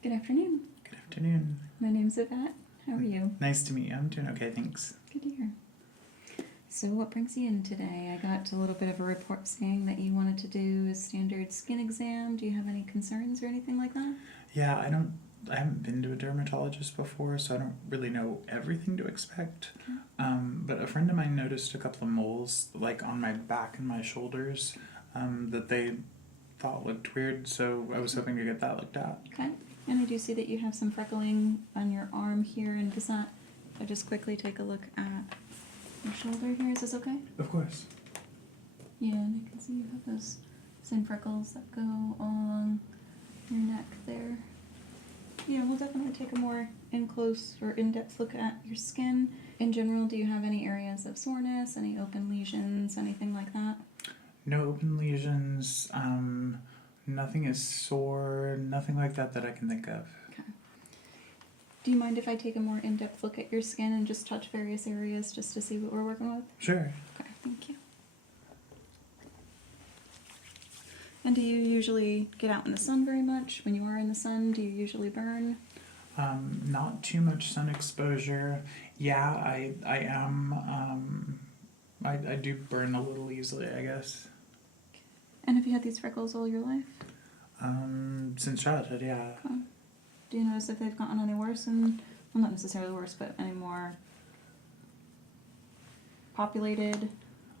Good afternoon. Good afternoon. My name's Yvette. How are you? Nice to meet you. I'm doing okay, thanks. Good to hear. So what brings you in today? I got a little bit of a report saying that you wanted to do a standard skin exam. Do you have any concerns or anything like that? Yeah, I haven't been to a dermatologist before, so I don't really know everything to expect. Okay. But a friend of mine noticed a couple of moles, like on my back and my shoulders, that they thought looked weird, so I was hoping to get that looked at. Okay. And I do see that you have some freckling on your arm here, and does that... I'll just quickly take a look at your shoulder here. Is this okay? Of course. Yeah, and I can see you have those same freckles that go along your neck there. Yeah, we'll definitely take a more in-close or in-depth look at your skin. In general, do you have any areas of soreness, any open lesions, anything like that? No open lesions, nothing is sore, nothing like that that I can think of. Okay. Do you mind if I take a more in-depth look at your skin and just touch various areas just to see what we're working with? Sure. Okay, thank you. And do you usually get out in the sun very much? When you are in the sun, do you usually burn? Not too much sun exposure. Yeah, I am, I do burn a little easily, I guess. And have you had these freckles all your life? Since childhood, yeah. Okay. Do you notice if they've gotten any worse and, well, not necessarily worse, but any more populated?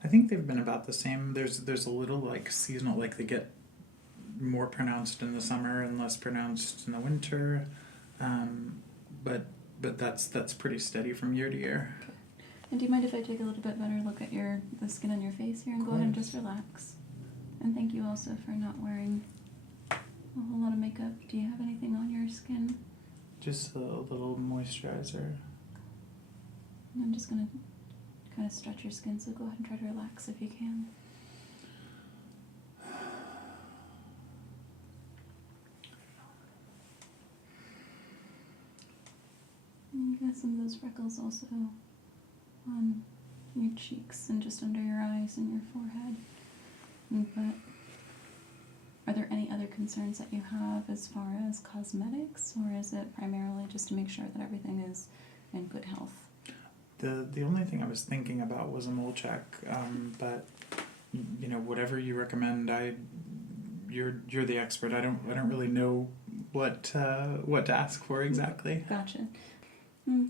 I think they've been about the same. There's a little like seasonal, like they get more pronounced in the summer and less pronounced in the winter. But that's pretty steady from year to year. Okay. And do you mind if I take a little bit better look at the skin on your face here and go ahead and just relax? And thank you also for not wearing a whole lot of makeup. Do you have anything on your skin? Just a little moisturizer. And I'm just gonna kind of stretch your skin, so go ahead and try to relax if you can. And you got some of those freckles also on your cheeks and just under your eyes and your forehead. But are there any other concerns that you have as far as cosmetics, or is it primarily just to make sure that everything is in good health? The only thing I was thinking about was a mole check, but you know, whatever you recommend, you're the expert. I don't really know what to ask for exactly. Gotcha.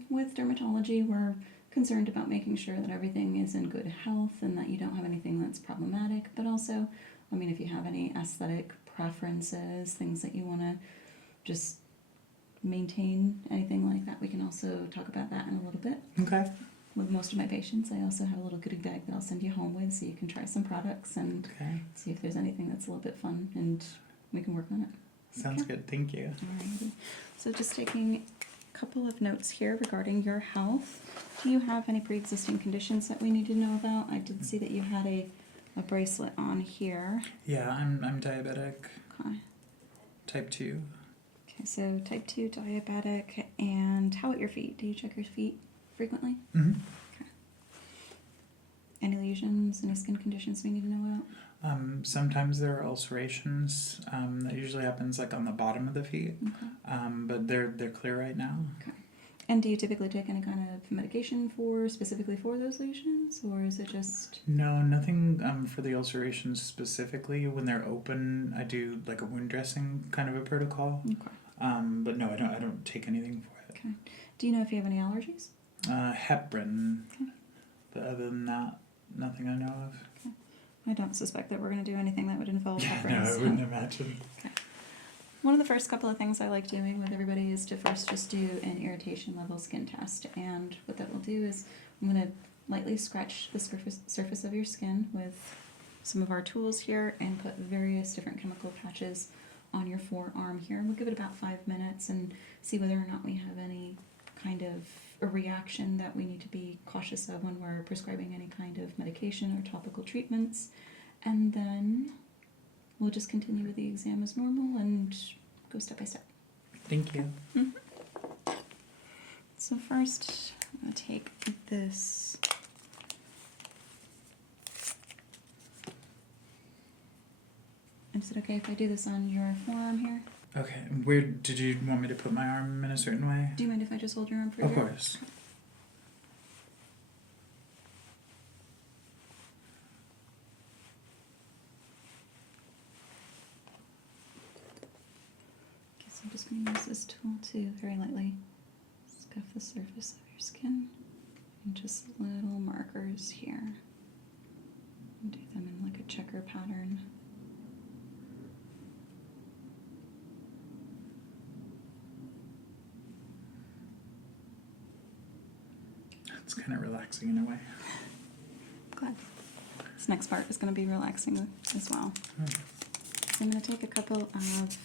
With dermatology, we're concerned about making sure that everything is in good health and that you don't have anything that's problematic, but also, I mean, if you have any aesthetic preferences, things that you want to just maintain, anything like that, we can also talk about that in a little bit. Okay. With most of my patients, I also have a little goodie bag that I'll send you home with so you can try some products and see if there's anything that's a little bit fun, and we can work on it. Sounds good. Thank you. Alrighty. So just taking a couple of notes here regarding your health. Do you have any pre-existing conditions that we need to know about? I did see that you had a bracelet on here. Yeah, I'm diabetic. Okay. Type 2. Okay, so type 2 diabetic. And how about your feet? Do you check your feet frequently? Mm-hmm. Okay. Any lesions, any skin conditions we need to know about? Sometimes there are ulcerations. That usually happens like on the bottom of the feet. Okay. But they're clear right now. Okay. And do you typically take any kind of medication specifically for those lesions, or is it just... No, nothing for the ulcerations specifically. When they're open, I do like a wound dressing kind of a protocol. Okay. But no, I don't take anything for it. Okay. Do you know if you have any allergies? Heparin. Okay. But other than that, nothing I know of. Okay. I don't suspect that we're going to do anything that would involve heparin. No, I wouldn't imagine. Okay. One of the first couple of things I like doing with everybody is to first just do an irritation level skin test. And what that will do is I'm going to lightly scratch the surface of your skin with some of our tools here and put various different chemical patches on your forearm here. And we'll give it about 5 minutes and see whether or not we have any kind of a reaction that we need to be cautious of when we're prescribing any kind of medication or topical treatments. And then we'll just continue with the exam as normal and go step by step. Thank you. Mm-hmm. So first, I'm going to take this Is it okay if I do this on your forearm here? Okay, Where did you want me to put my arm in a certain way? Do you mind if I just hold your arm for Of you? course. Okay, so I'm just going to use this tool to very lightly scuff the surface of your skin. And just little markers here. And do them in like a checker pattern. It's kind of relaxing in a way. Glad. This next part is going to be relaxing as well. Mm. So I'm going to take a couple of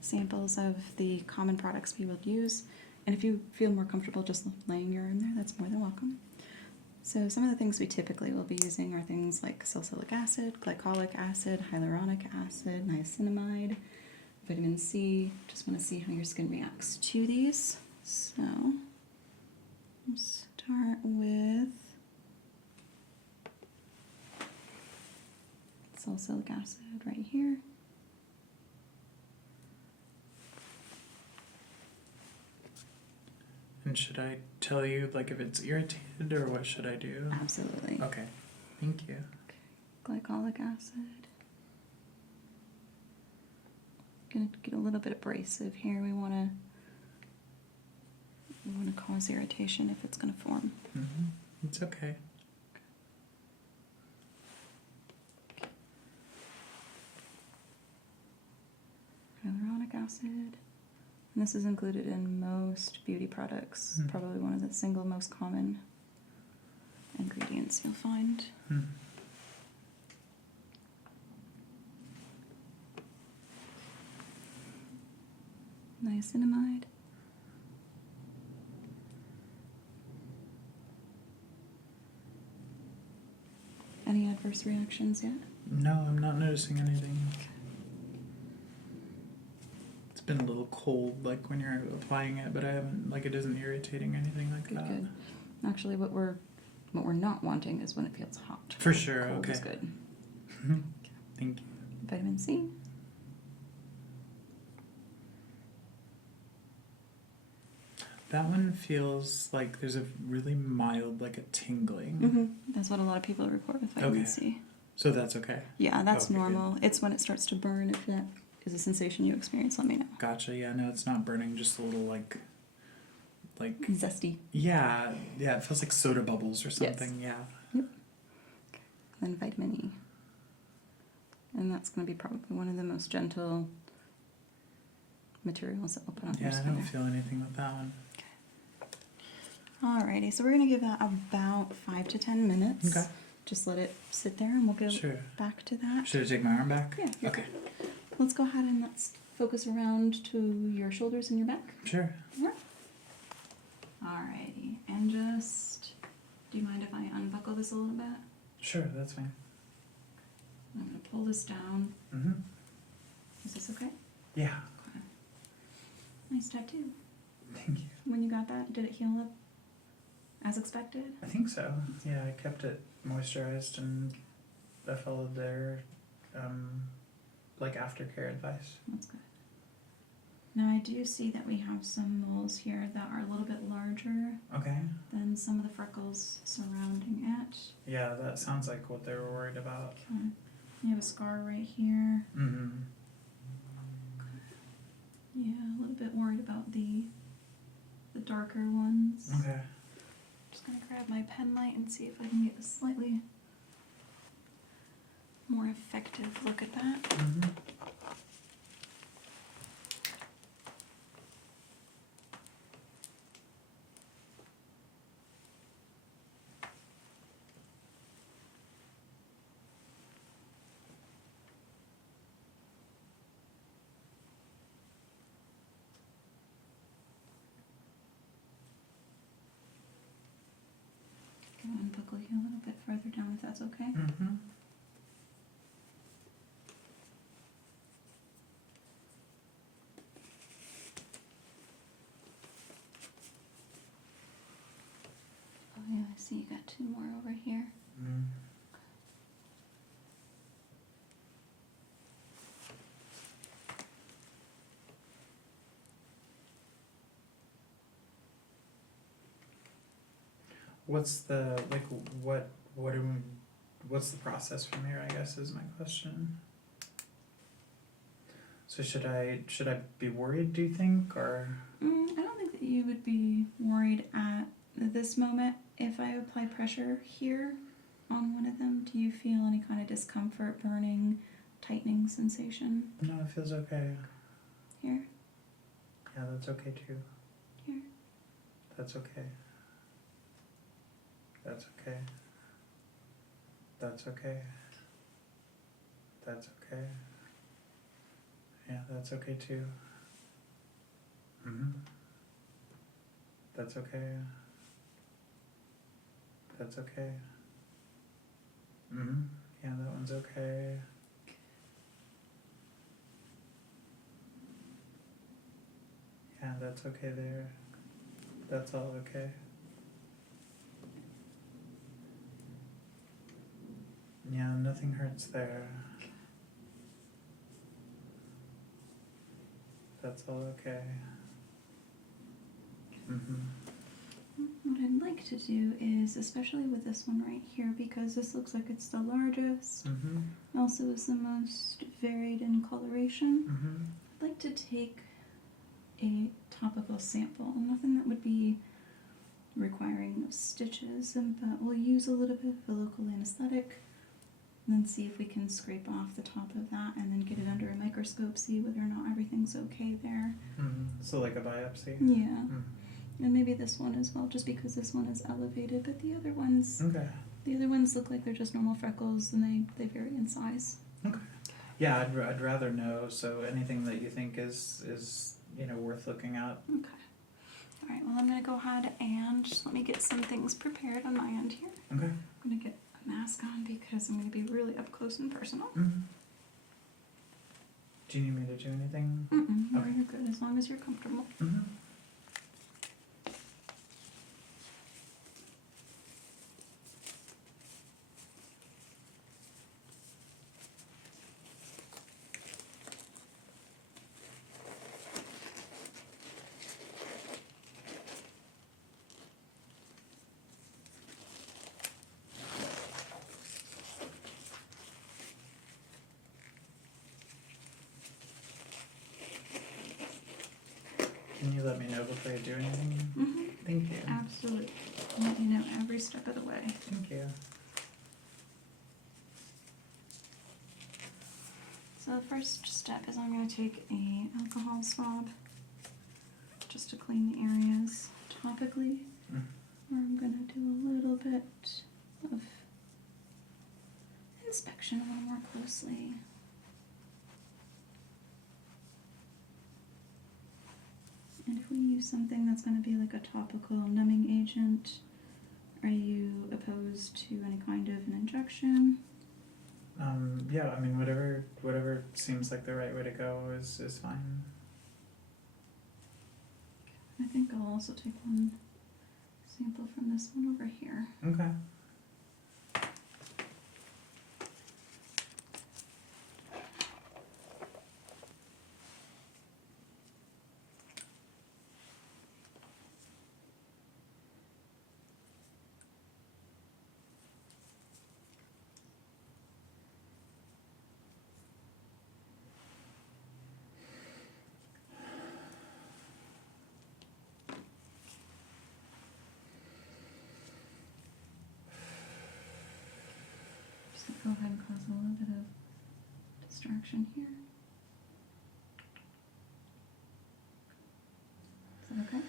samples of the common products we would use. And if you feel more comfortable just laying your arm there, that's more than welcome. So some of the things we typically will be using are things like salicylic acid, glycolic acid, hyaluronic acid, niacinamide, vitamin C. Just want to see how your skin reacts to these. So we'll start with salicylic acid right here. And should I tell you, like, if it's irritated, or what should I do? Absolutely. Okay. Thank you. Okay. Glycolic acid. Gonna get a little bit abrasive here. We wanna cause irritation if it's gonna form. Mm-hmm. It's okay. Hyaluronic acid. And this is included in most beauty products. Mm. Probably one of the single most common ingredients you'll find. Mm. Niacinamide. Any adverse reactions yet? No, I'm not noticing anything. It's been a little cold, like, when you're applying it, but I haven't, like, it isn't irritating or anything like Good, that. good. Actually, what we're not wanting is when it feels hot. For sure, Cold okay. is good. Thank you. Vitamin C. That one feels like there's a really mild, like, a tingling. Mm-hmm. That's what a lot of people report with vitamin Okay. C. So that's okay. Yeah, that's Okay, good. normal. It's when it starts to burn. If that is a sensation you experience, let me know. Gotcha. Yeah, no, it's not burning, just a little, like, Zesty. yeah, it feels like soda bubbles or something. Yeah. Then vitamin E. And that's going to be probably one of the most gentle materials that we'll put on your Yeah, I skin. don't feel anything with that one. Alrighty, so we're going to give that about 5 to 10 minutes. Okay. Just let it sit there and we'll go Sure. back to that. Should I take my arm back? Yeah, you're Okay. good. Let's go ahead and let's focus around to your shoulders and your back. Sure. Yeah. Alrighty, and just, do you mind if I unbuckle this a little bit? Sure, that's fine. I'm going to pull this down. Mm-hmm. Is this okay? Yeah. Okay. Nice tattoo. Thank you. When you got that, did it heal up as expected? I think so. Yeah, I kept it moisturized and I followed their, like, aftercare advice. That's good. Now I do see that we have some moles here that are a little bit larger Okay. than some of the freckles surrounding it. Yeah, that sounds like what they were worried about. Okay. You have a scar right here. Mm-hmm. Yeah, a little bit worried about the darker ones. Okay. Just gonna grab my pen light and see if I can get a slightly more effective look at that. Mm-hmm. Go unbuckle you a little bit further down if that's okay. Mm-hmm. Oh yeah, I see you got 2 more over here. Mm. what's the, like, what's the process from here, I guess, is my question. So should I be worried, do you think, or? I don't think that you would be worried at this moment. If I apply pressure here on one of them, do you feel any kind of discomfort, burning, tightening sensation? No, it feels okay. Here? Yeah, that's okay too. Here? That's okay. That's okay. That's okay. That's okay. Yeah, that's okay too. That's okay. That's okay. Yeah, that one's okay. Yeah, that's okay there. That's all okay. Yeah, nothing hurts there. That's all okay. What I'd like to do is, especially with this one right here, because this looks like it's the largest, also is the most varied in coloration, I'd like to take a topical sample. Nothing that would be requiring of stitches, but we'll use a little bit of a local anesthetic and then see if we can scrape off the top of that and then get it under a microscope, see whether or not everything's okay there. So like a biopsy? Yeah. And maybe this one as well, just because this one is elevated, but the other ones, the other ones look like they're just normal freckles and they vary in size. Okay. Yeah, I'd rather know. So anything that you think is worth looking at. Okay. All right. Well, I'm gonna go ahead and just let me get some things prepared on my end here. Okay. I'm gonna get a mask on because I'm gonna be really up close and personal. Do you need me to do anything? No, Okay. you're good as long as you're comfortable. Can you let me know before you do anything? Thank you. Absolutely. I'll let you know every step of the way. Thank you. So the first step is I'm going to take a alcohol swab just to clean the areas topically. Or I'm going to do a little bit of inspection a little more closely. And if we use something that's going to be like a topical numbing agent, are you opposed to any kind of an injection? Yeah, I mean whatever seems like the right way to go is fine. I think I'll also take one sample from this one over here. Okay. Just go ahead and cause a little bit of distraction here. Is that okay?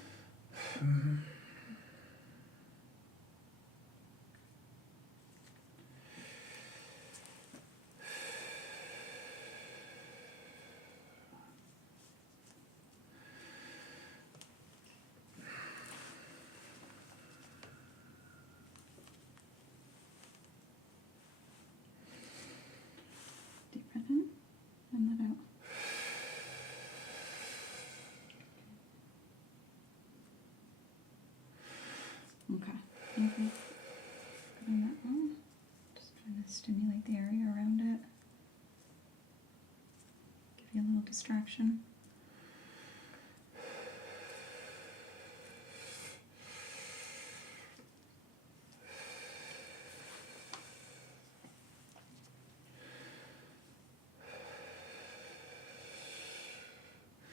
Deep breath in and let out. Okay. Thank you. Putting that on. Just trying to stimulate the area around it. Give you a little distraction.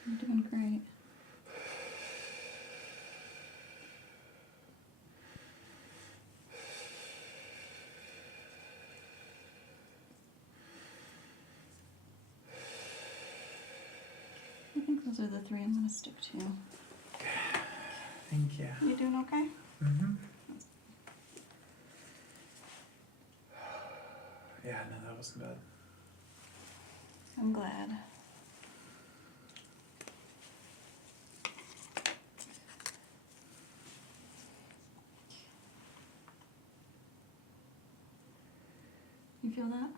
You're doing great. I think those are the three I'm going to stick to. Thank you. You doing okay? Mm-hmm. Yeah, no, that wasn't bad. I'm glad. You feel that?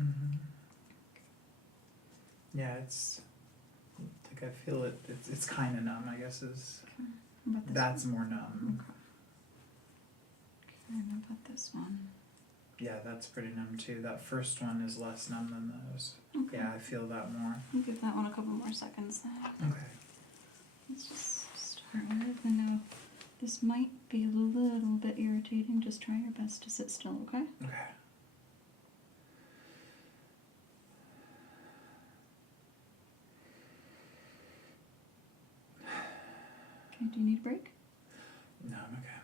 Mm-hmm. Yeah, it's like I feel it. It's kind of numb. I guess is Okay. How about this that's one? more numb. Okay. Okay, and how about this one? Yeah, that's pretty numb too. That first one is less numb than those. Okay. Yeah, I feel that more. We'll give that one a couple more seconds then. Okay. Let's just start with, and now this might be a little bit irritating. Just try your best to sit still, okay? Okay. Okay, do you need a break? No, I'm okay.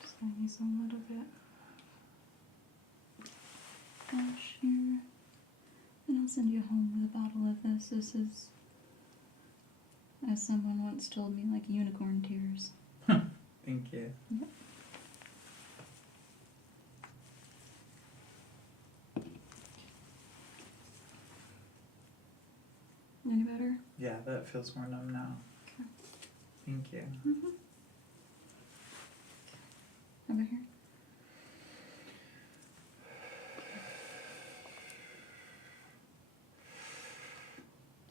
Just gonna use a little bit brush here. And I'll send you home with a bottle of this. This is, as someone once told me, like unicorn tears. Thank you. Yep. Any better? Yeah, that feels more numb now. Okay. Thank you. Mm-hmm. Over here.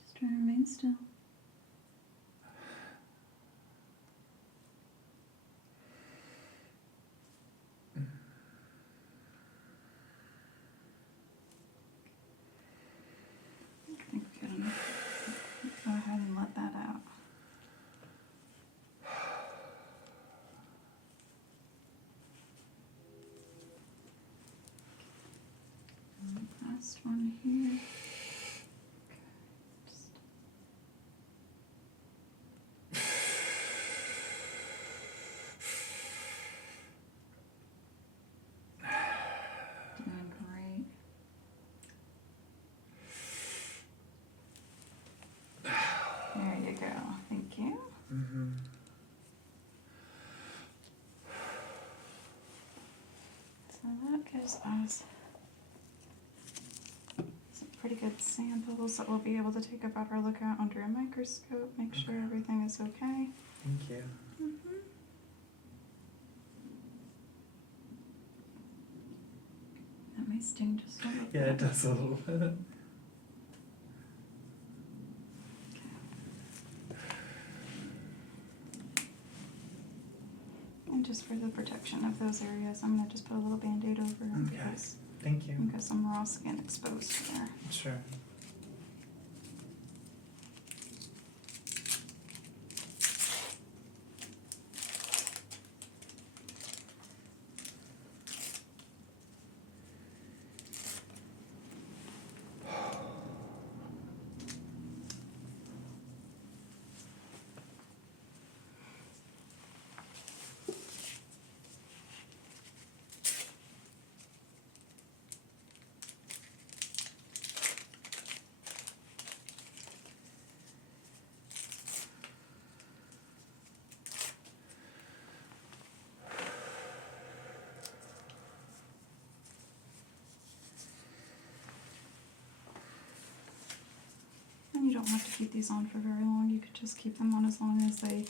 Just try to remain still. I think we got enough. Go ahead and let that out. And last one here. Okay. Just doing great. There you go. Thank you. Mm-hmm. So that gives us some pretty good samples that we'll be able to take a better look at under a microscope, make sure Okay. everything is okay. Thank you. Mm-hmm. That may sting just a little bit. Yeah, it does a little bit. And just for the protection of those areas, I'm going to just put a little Band-Aid over in Okay. case Thank you. you've got some raw skin exposed there. Sure. And you don't have to keep these on for very long. You could just keep them on as long as they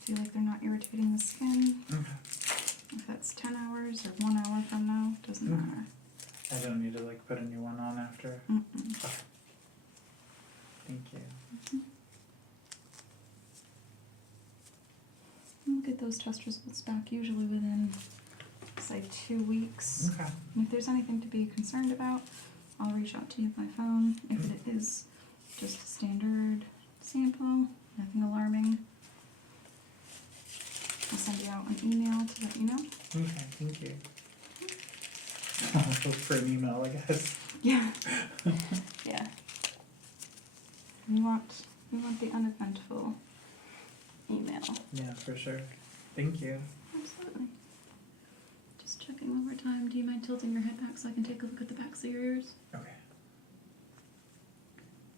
feel like they're not irritating the skin. Okay. If that's 10 hours or 1 hour from now, doesn't Okay. matter. I don't need to like put a new one on after. Mm-mm. Thank you. We'll get those test results back usually within, say, 2 weeks. Okay. And if there's anything to be concerned about, I'll reach out to you by phone. If it is just a standard sample, nothing alarming, I'll send you out an email to let you know. Okay, thank you. I'll look for an email, I guess. Yeah. Yeah. We want the uneventful email. Yeah, for sure. Thank you. Absolutely. Just checking one more time. Do you mind tilting your head back so I can take a look at the backs of your ears? Okay.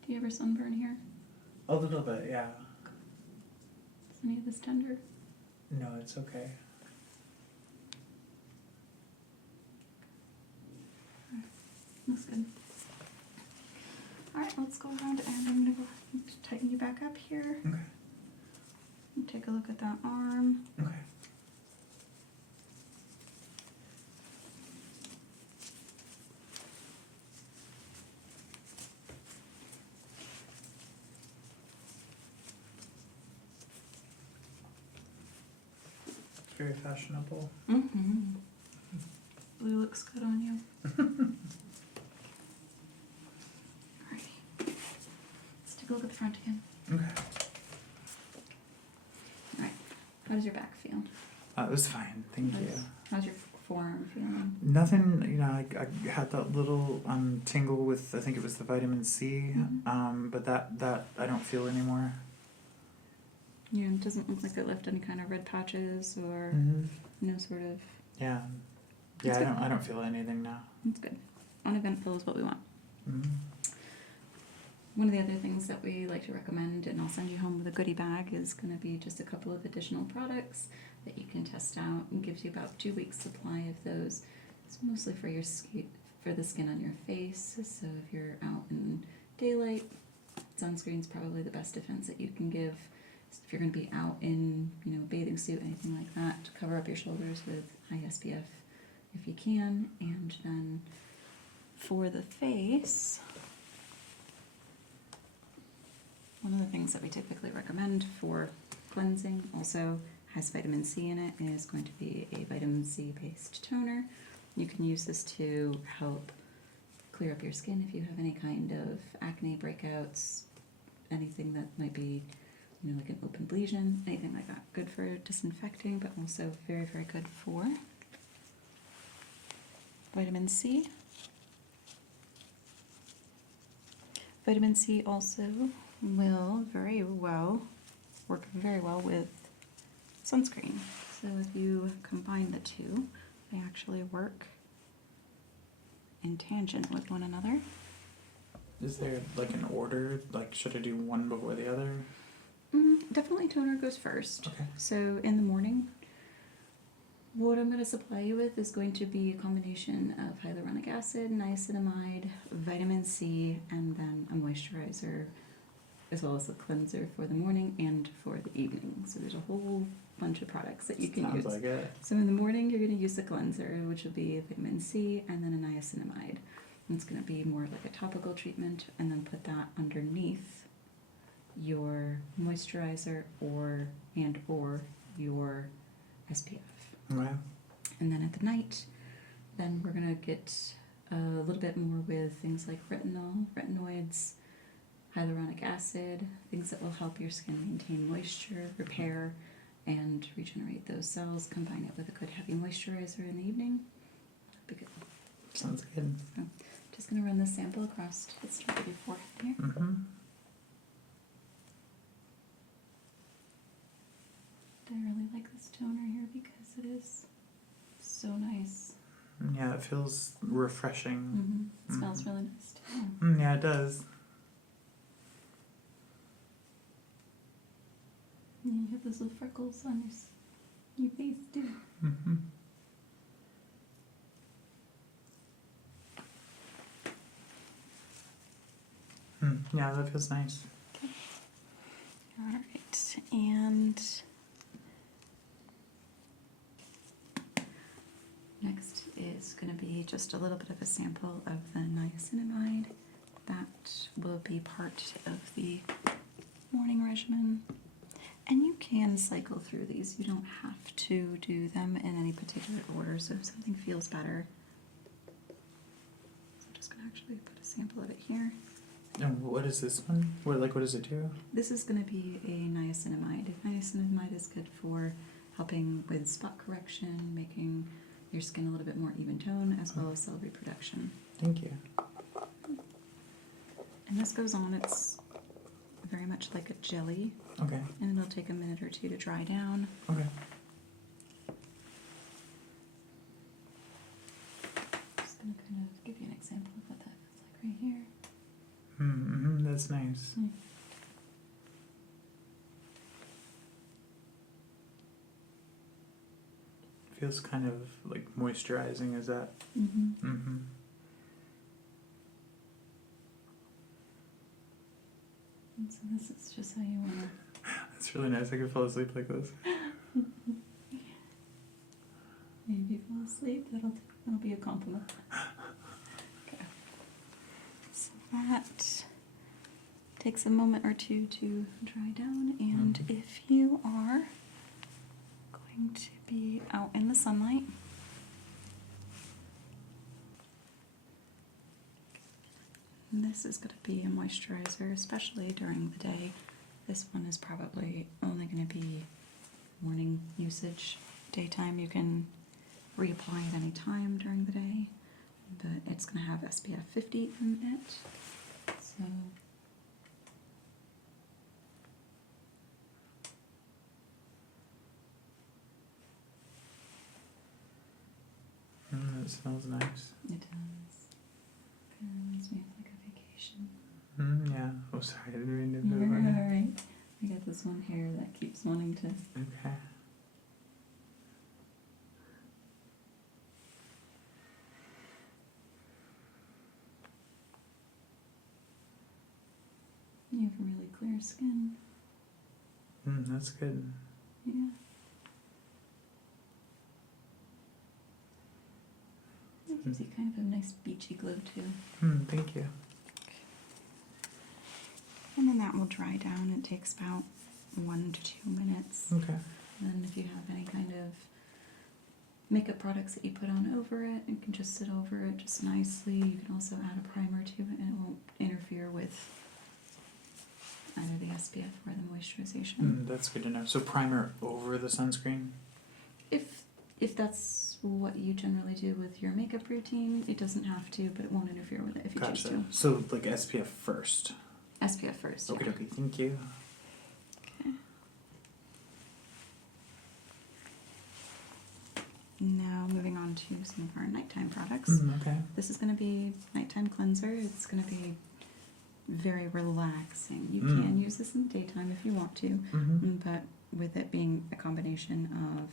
Do you ever sunburn here? A little bit, yeah. Is any of this tender? No, it's okay. Looks good. Alright, let's go around and I'm gonna go and tighten you back up here. Okay. And take a look at that arm. Okay. It's very fashionable. Mm-hmm. Blue looks good on you. Alrighty. Let's take a look at the front again. Okay. Alright. How does your back feel? It was fine, thank you. How's your forearm feeling? Nothing, you know, I had that little tingle with, I think it was the vitamin C, Mhm. but that I don't feel anymore. Yeah, it doesn't look like it left any kind of red patches or no sort of. Yeah. That's Yeah, good. I don't feel anything now. That's good. Uneventful is what we want. Mm-hmm. One of the other things that we like to recommend, and I'll send you home with a goodie bag, is going to be just a couple of additional products that you can test out and gives you about 2 weeks supply of those. It's mostly for your for the skin on your face. So if you're out in daylight, sunscreen's probably the best defense that you can give. If you're going to be out in, you know, bathing suit, anything like that, to cover up your shoulders with high SPF if you can. And then for the face, one of the things that we typically recommend for cleansing also has vitamin C in it, and is going to be a vitamin C based toner. You can use this to help clear up your skin if you have any kind of acne breakouts, anything that might be, you know, like an open lesion, anything like that. Good for disinfecting, but also very, very good for vitamin C. Vitamin C also will work very well with sunscreen. So if you combine the two, they actually work in tangent with one another. Is there like an order? Like, should I do one before the other? Definitely toner goes first. Okay. So in the morning, what I'm going to supply you with is going to be a combination of hyaluronic acid, niacinamide, vitamin C, and then a moisturizer, as well as a cleanser for the morning and for the evening. So there's a whole bunch of products that you can use. Sounds like it. So in the morning, you're going to use the cleanser, which will be vitamin C and then a niacinamide. And it's going to be more like a topical treatment, and then put that underneath your moisturizer or your SPF. Okay. And then at the night, then we're going to get a little bit more with things like retinol, retinoids, hyaluronic acid, things that will help your skin maintain moisture, repair, and regenerate those cells. Combine it with a good heavy moisturizer in the evening. That'd be good. Sounds good. So, just going to run this sample across. Let's start with your forehead here. Mm-hmm. I really like this toner here because it is so nice. Yeah, it feels refreshing. It smells really nice too. Yeah, it does. And you have those little freckles on your face too. Mm-hmm. Yeah, that feels nice. All right, and next is going to be be just a little bit of a sample of the niacinamide. That will be part of the morning regimen. And you can cycle through these. You don't have to do them in any particular order, so if something feels better. So I'm just going to actually put a sample of it here. And what is this one? What does it do? This is going to be a niacinamide. Niacinamide is good for helping with spot correction, making your skin a little bit more even tone, as well as cell reproduction. Thank you. And this goes on, it's very much like a jelly, Okay. and it'll take a minute or two to dry down. Okay. Just going to kind of give you an example of what that feels like right here. Mm-hmm. That's nice. Feels kind of like moisturizing, is that? Mm-hmm. Mm-hmm. And so this is just how you want to... That's really nice. I could fall asleep like this. Maybe you fall asleep, that'll be a compliment. Okay. So that takes a moment or two to dry down, and if you are going to be out in the sunlight, this is going to be a moisturizer, especially during the day. This one is probably only going to be morning usage. Daytime you can reapply at any time during the day, but it's going to have SPF 50 in it. So That smells nice. it does. Kind of reminds me of like a vacation. Yeah. Oh, sorry. I didn't mean to You're move on. alright. I got this one here that keeps wanting to. Okay. You have really clear skin. That's good. Yeah. It gives you kind of a nice beachy glow too. Thank you. And then that will dry down. It takes about 1 to 2 minutes. Okay. And then if you have any kind of makeup products that you put on over it, it can just sit over it just nicely. You can also add a primer to it, and it won't interfere with either the SPF or the moisturization. That's good to know. So primer over the sunscreen? If that's what you generally do with your makeup routine, it doesn't have to, but it won't interfere with it if you choose to. So like SPF first? SPF first, Okay, yeah. okay. Thank you. Okay. Now moving on to some of our nighttime products. Okay. This is going to be nighttime cleanser. It's going to be very relaxing. You Mm. can use this in the daytime if you want to, but with it being a combination of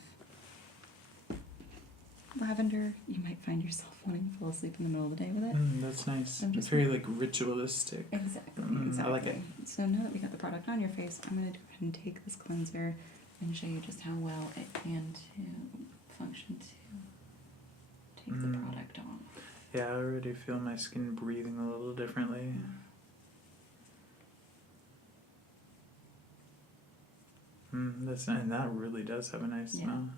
lavender, you might find yourself wanting to fall asleep in the middle of the day with it. That's nice. I'm It's just very like ritualistic. Exactly, I exactly. like it. So now that we got the product on your face, I'm going to go ahead and take this cleanser and show you just how well it can to function to take the product on. Yeah, I already feel my skin breathing a little differently. And that really does have a nice Yeah. smell.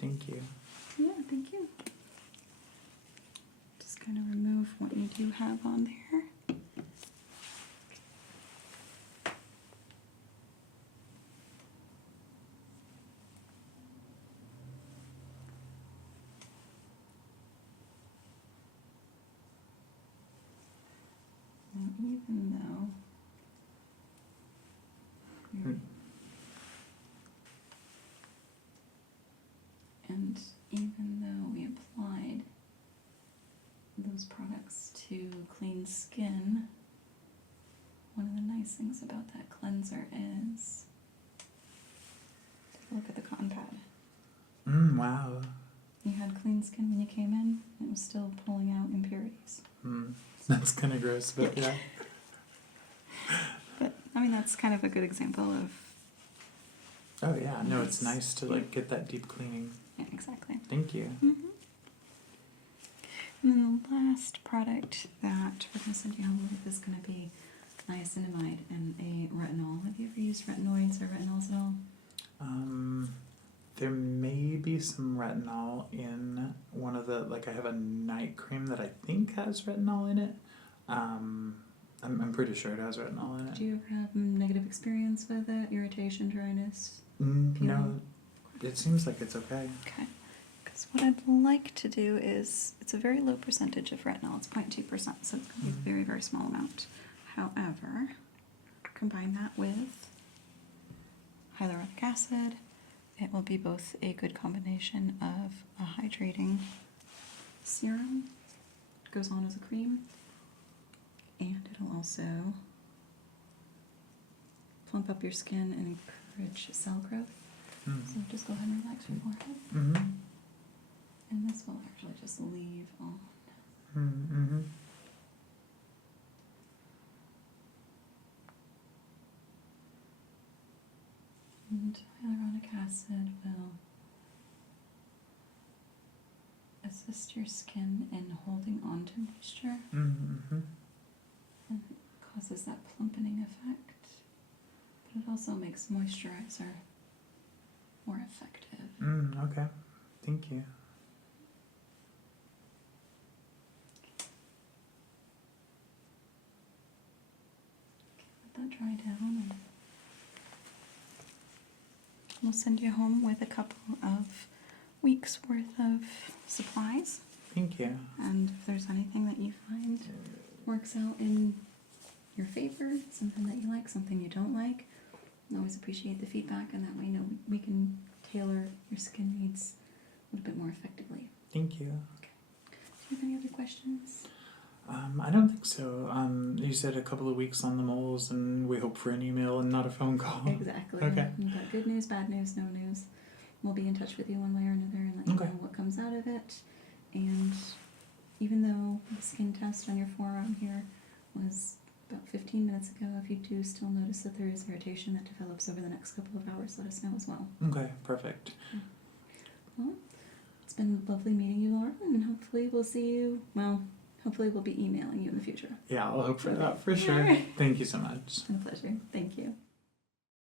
Thank you. Yeah, thank you. Just kind of remove what you do have on there. Now, even though you're and even though we applied those products to clean skin, one of the nice things about that cleanser is, take a look at the cotton pad. Wow. You had clean skin when you came in, and it was still pulling out impurities. That's kind of gross, but yeah. But I mean, that's kind of a good example of... Oh yeah, no, it's Nice. nice to like get that deep cleaning. Yeah, exactly. Thank you. Mm-hmm. And then the last product that we're going to send you home with is going to be niacinamide and a retinol. Have you ever used retinoids or retinols at all? There may be some retinol in one of the, like I have a night cream that I think has retinol in it. I'm pretty sure it has retinol in it. Do you ever have negative experience with it? Irritation, dryness? No, peeling? it seems like it's okay. Okay. Because what I'd like to do is, it's a very low percentage of retinol. It's 0.2%, so it's going to be a very, very small amount. However, combine that with hyaluronic acid. It will be both a good combination of a hydrating serum, it goes on as a cream, and it'll also plump up your skin and encourage cell growth. Mm. So just go ahead and relax your forehead. Mm-hmm. And this will actually just leave on. Mm-hmm. And hyaluronic acid will assist your skin in holding on to moisture, Mm-hmm. and it causes that plumpening effect. But it also makes moisturizer more effective. Okay. Thank you. Let that dry down, and we'll send you home with a couple of weeks worth of supplies. Thank you. And if there's anything that you find works out in your favor, something that you like, something you don't like, I always appreciate the feedback, and that way we can tailor your skin needs a little bit more effectively. Thank you. Do you have any other questions? I don't think so. You said a couple of weeks on the moles, and we hope for an email and not a phone call. Exactly. Okay. You've got good news, bad news, no news. We'll be in touch with you one way or another and let you Okay. know what comes out of it. And even though the skin test on your forearm here was about 15 minutes ago, if you do still notice that there is irritation that develops over the next couple of hours, let us know as well. Okay, perfect. Well, it's been lovely meeting you, Laura, and hopefully we'll see you, well, hopefully we'll be emailing you in the future. Yeah, I'll hope for Okay. that for sure. Alright. Thank you so much. It's been a pleasure. Thank you.